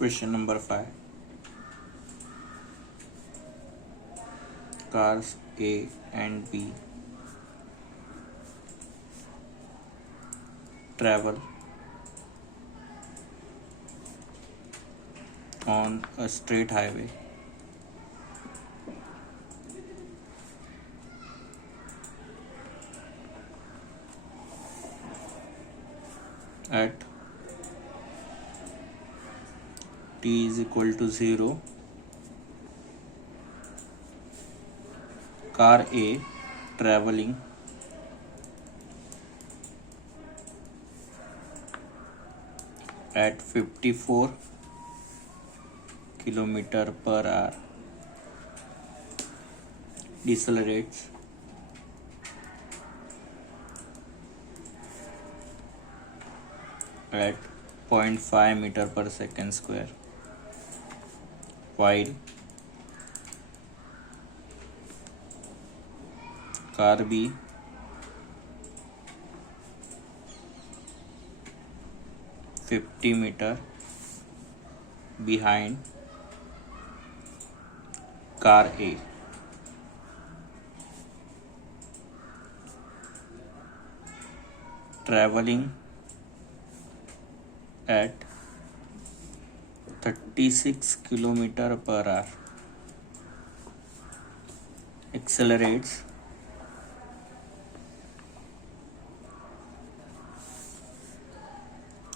Question number 5. Cars A and B travel on a straight highway at t is equal to 0. Car A traveling at 54 kilometer per hour decelerates at 0.5 meter per second square, while car B (50 meter) behind car A traveling at 36 kilometer per hour accelerates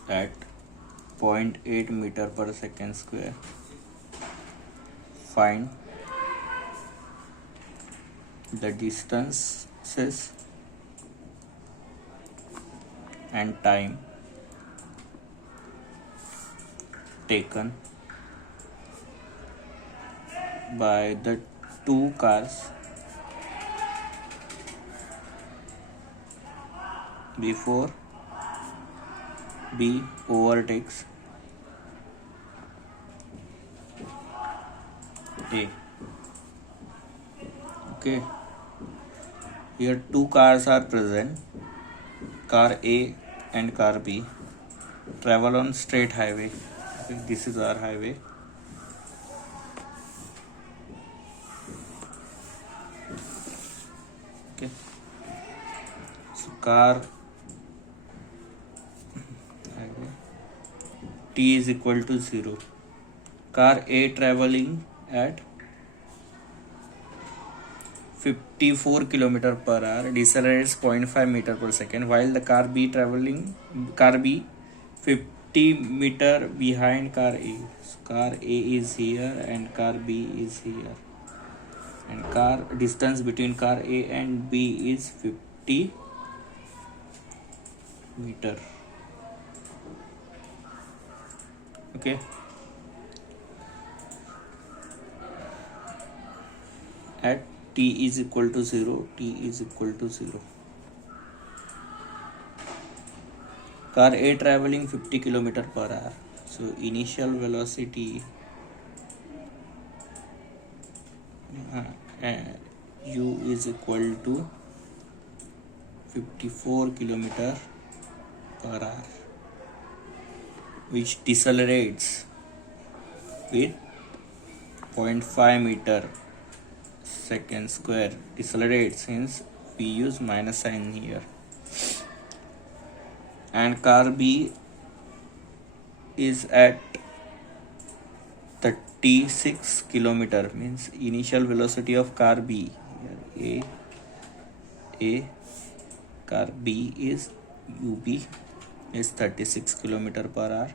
at 0.8 meter per second square. Find the distances and time taken by the two cars before B overtakes A. Okay, here two cars are present, car A and car B travel on straight highway. Okay, this is our highway. Okay, so car T is equal to 0. Car A traveling at 54 kilometer per hour decelerates 0.5 meter per second, while the car B 50 meter behind car A. So car A is here and car B is here, and car distance between car A and B is 50 meter. Okay, at t is equal to 0, car A traveling 50 kilometer per hour. So initial velocity u is equal to 54 kilometer per hour, which decelerates with 0.5 meter second square. Decelerates since we use minus sign here. And car B is at 36 kilometer, means initial velocity of car B here A car B is UB is 36 kilometer per hour,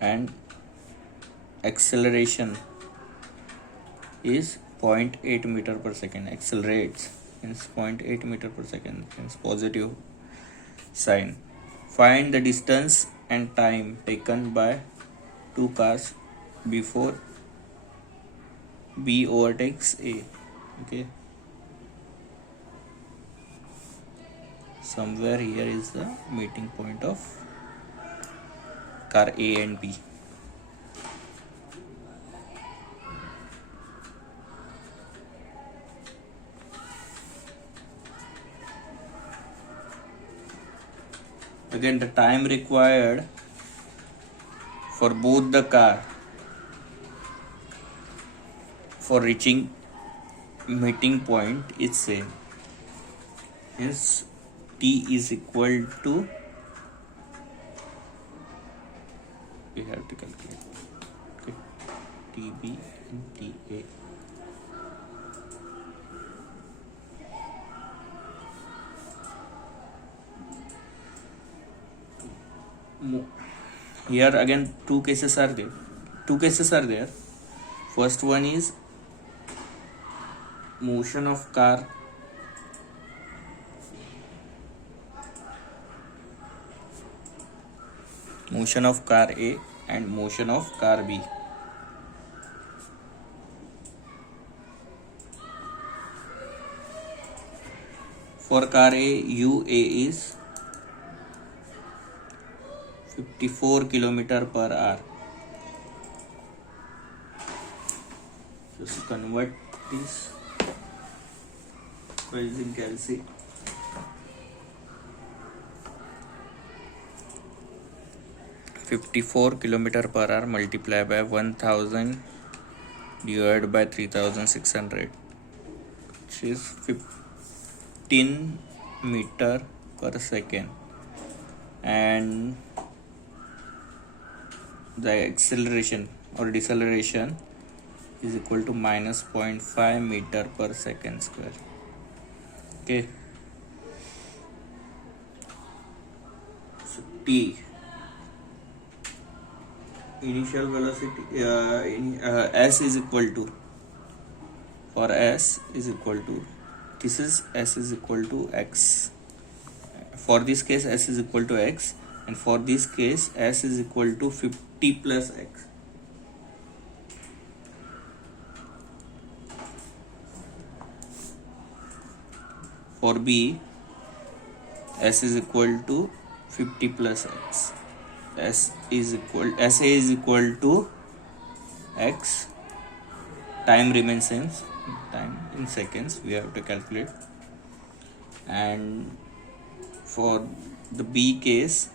and acceleration is 0.8 meter per second. Accelerates means 0.8 meter per second, means positive sign. Find the distance and time taken by two cars before B overtakes A. Okay, somewhere here is the meeting point of car A and B. again the time required for both the car for reaching meeting point is same. Hence T is equal to, we have to calculate, okay, TB and TA. Here again two cases are there. First one is motion of car A and motion of car B. For car A, UA is 54 km/h. Just convert this by using calci. 54 km/h multiplied by 1000 divided by 3600, which is 15 meter per second, and the acceleration or deceleration is equal to minus 0.5 meter per second square. Okay, so T initial velocity S is equal to, for S is equal to, this is S is equal to X. For this case S is equal to X, and for this case S is equal to 50 plus X. For B, S is equal to 50 plus X. SA is equal to X. Time remains same, time in seconds we have to calculate. And for the B case,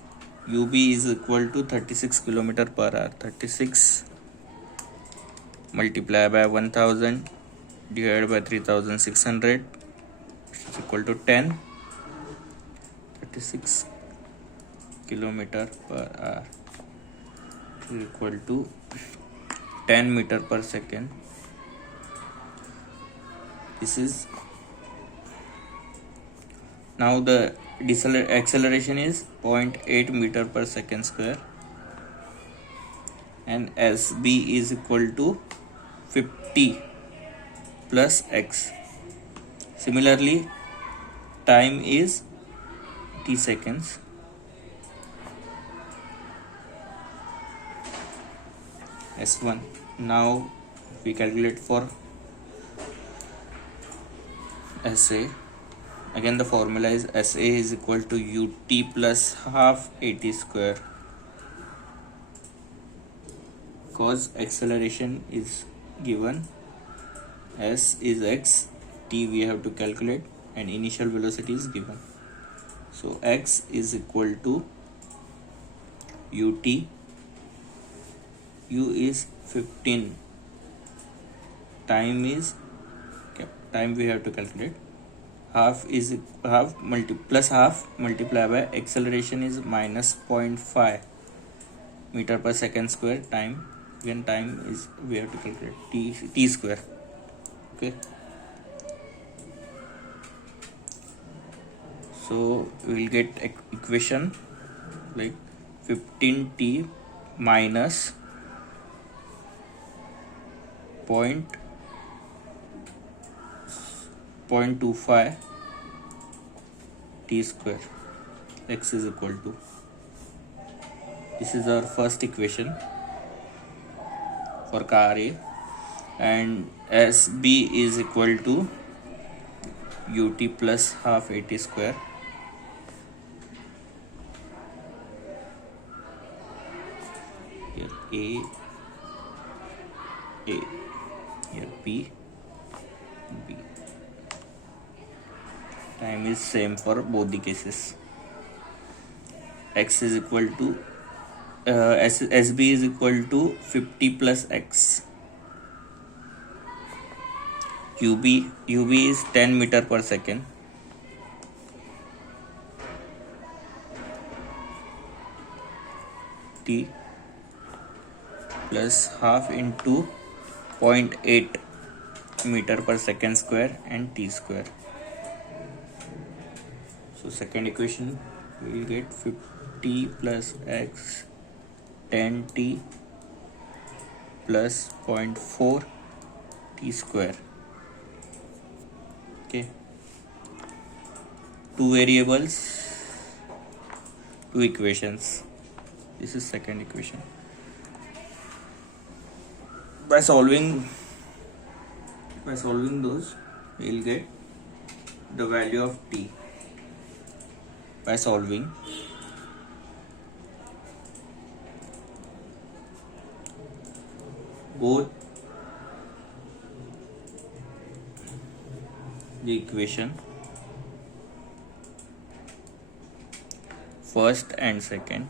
UB is equal to 36 km/h. 36 multiplied by 1000 divided by 3600, which is equal to 10. 36 km/h is equal to 10 meter per second. This is now the acceleration is 0.8 meter per second square, and SB is equal to 50 plus X. Similarly, time is T seconds. S1. Now we calculate for SA. Again the formula is SA is equal to UT plus half AT square, because acceleration is given, S is X, T we have to calculate, and initial velocity is given. So X is equal to UT, U is 15, time we have to calculate, half plus half multiplied by acceleration is minus 0.5 meter per second square, time, again time is we have to calculate t square. Okay, so we will get equation like 15t minus 0.25 t square. X is equal to, this is our first equation for car A, and SB is equal to UT plus half AT square. Here A, here B. Time is same for both the cases. x is equal to SB is equal to 50 plus x. UB is 10 meter per second. T plus half into 0.8 meter per second square and t square. So second equation we will get 50 plus x 10t plus 0.4 t square. Okay, two variables, two equations. This is second equation. By solving those, we will get the value of t. By solving both the equation, first and second,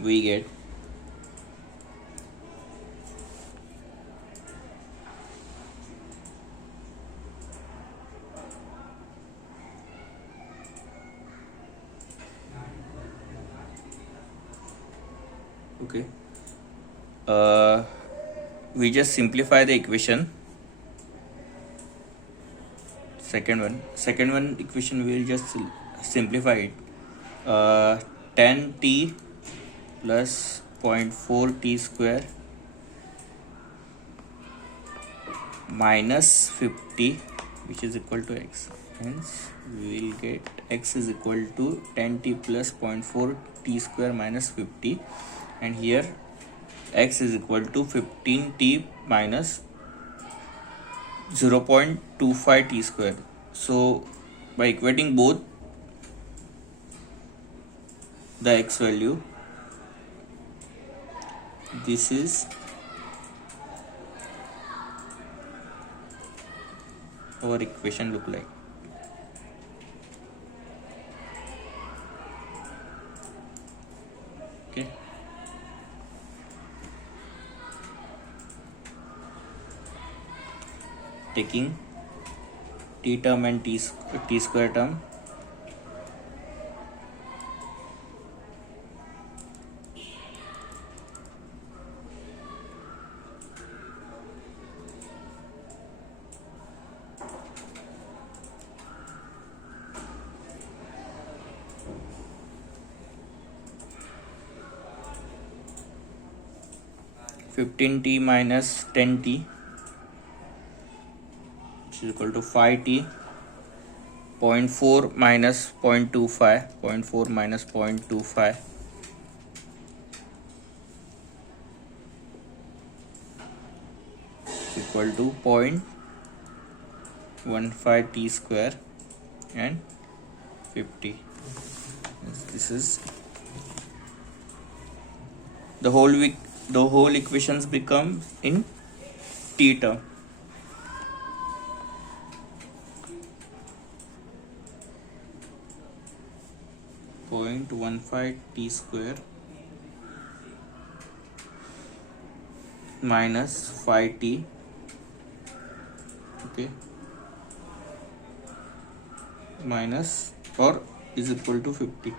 we get okay. We just simplify the equation. Second one equation we will just simplify it. 10t plus 0.4 t square minus 50, which is equal to x. Hence we will get x is equal to 10t plus 0.4 t square minus 50, and here x is equal to 15t minus 0.25 t square. So by equating both the x value, this is our equation look like. Okay, taking t term and t square term, fifteen t minus 10t, which is equal to 5t, 0.4 minus 0.25, 0.4 minus 0.25, equal to 0.15 t square and 50. This is the whole equations become in t term. Point 15 t square minus 5t, okay, minus or is equal to 50.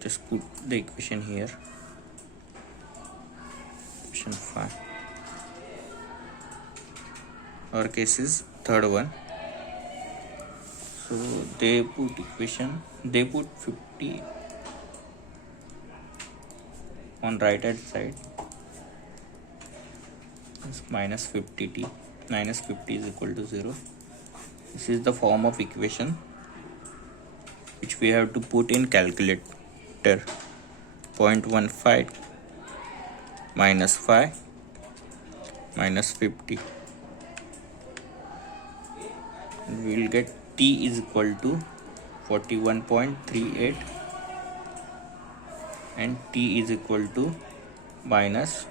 Just put the equation here, equation 5. Our case is third one. So they put 50 on right hand side. It's minus 50t, minus 50 is equal to 0. This is the form of equation which we have to put in calculator. 0.15 minus 5 minus 50. We will get t is equal to 41.38 and t is equal to minus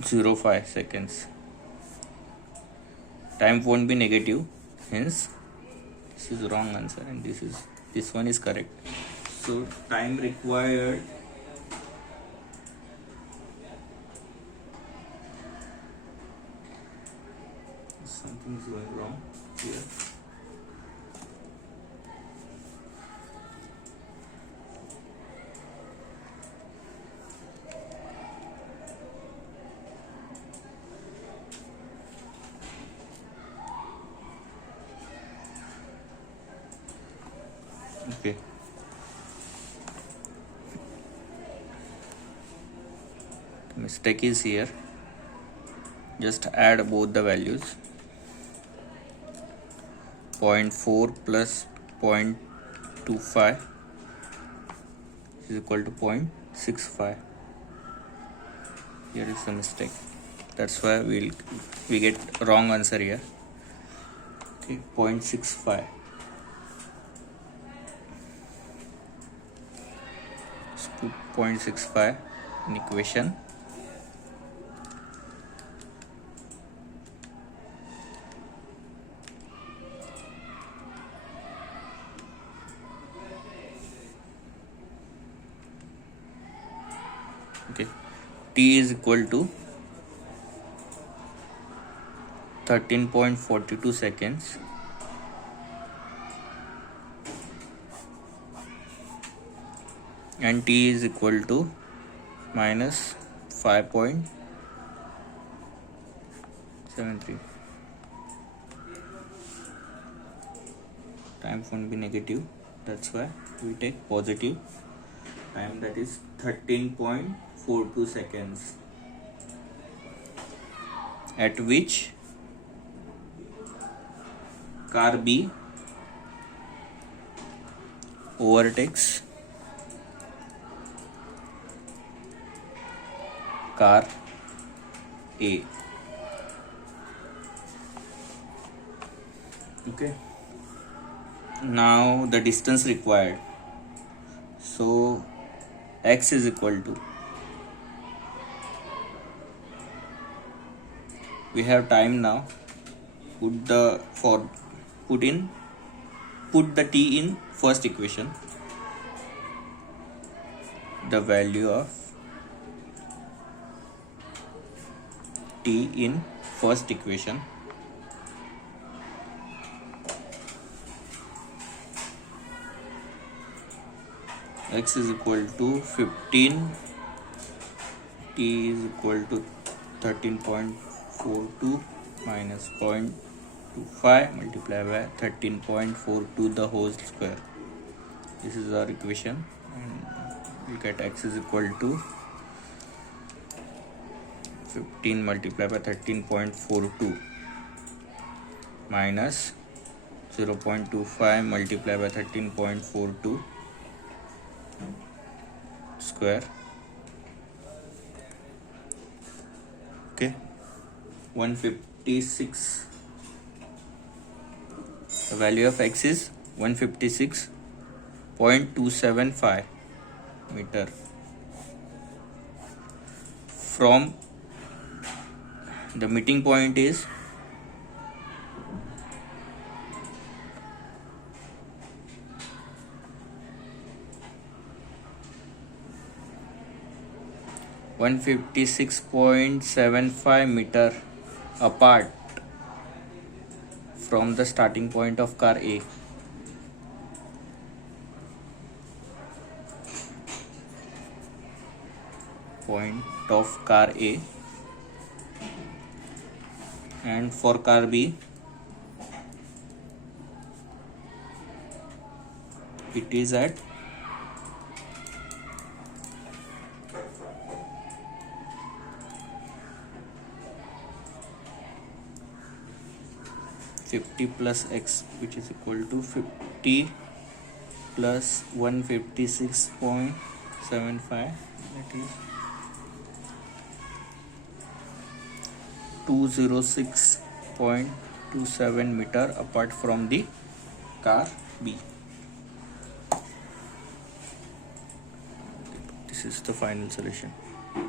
0.05 seconds. Time won't be negative, hence this is wrong answer and this one is correct. So time required something is going wrong here. Okay. Mistake is here. Just add both the values. 0.4 plus 0.25 is equal to 0.65. Here is the mistake. That's why we get wrong answer here. Okay, 0.65. 0.65 in equation. Okay, T is equal to 13.42 seconds. And T is equal to minus 5.73. Time won't be negative, that's why we take positive time, that is 13.42 seconds, at which car B overtakes car A. Okay, now the distance required. So x is equal to, we have time now, put the t in first equation. The value of t in first equation x is equal to 15, t is equal to 13.42 minus 0.25 multiplied by 13.42 the whole square. This is our equation, and we get x is equal to 15 multiplied by 13.42 minus 0.25 multiplied by 13.42 square. Okay, 156. The value of x is 156.275 meter. From the meeting point is 156.75 meter apart from the starting point of car A. Point of car A, and for car B it is at 50 plus x, which is equal to 50 plus 156.75, that is 206.27 meter apart from the car B. This is the final solution.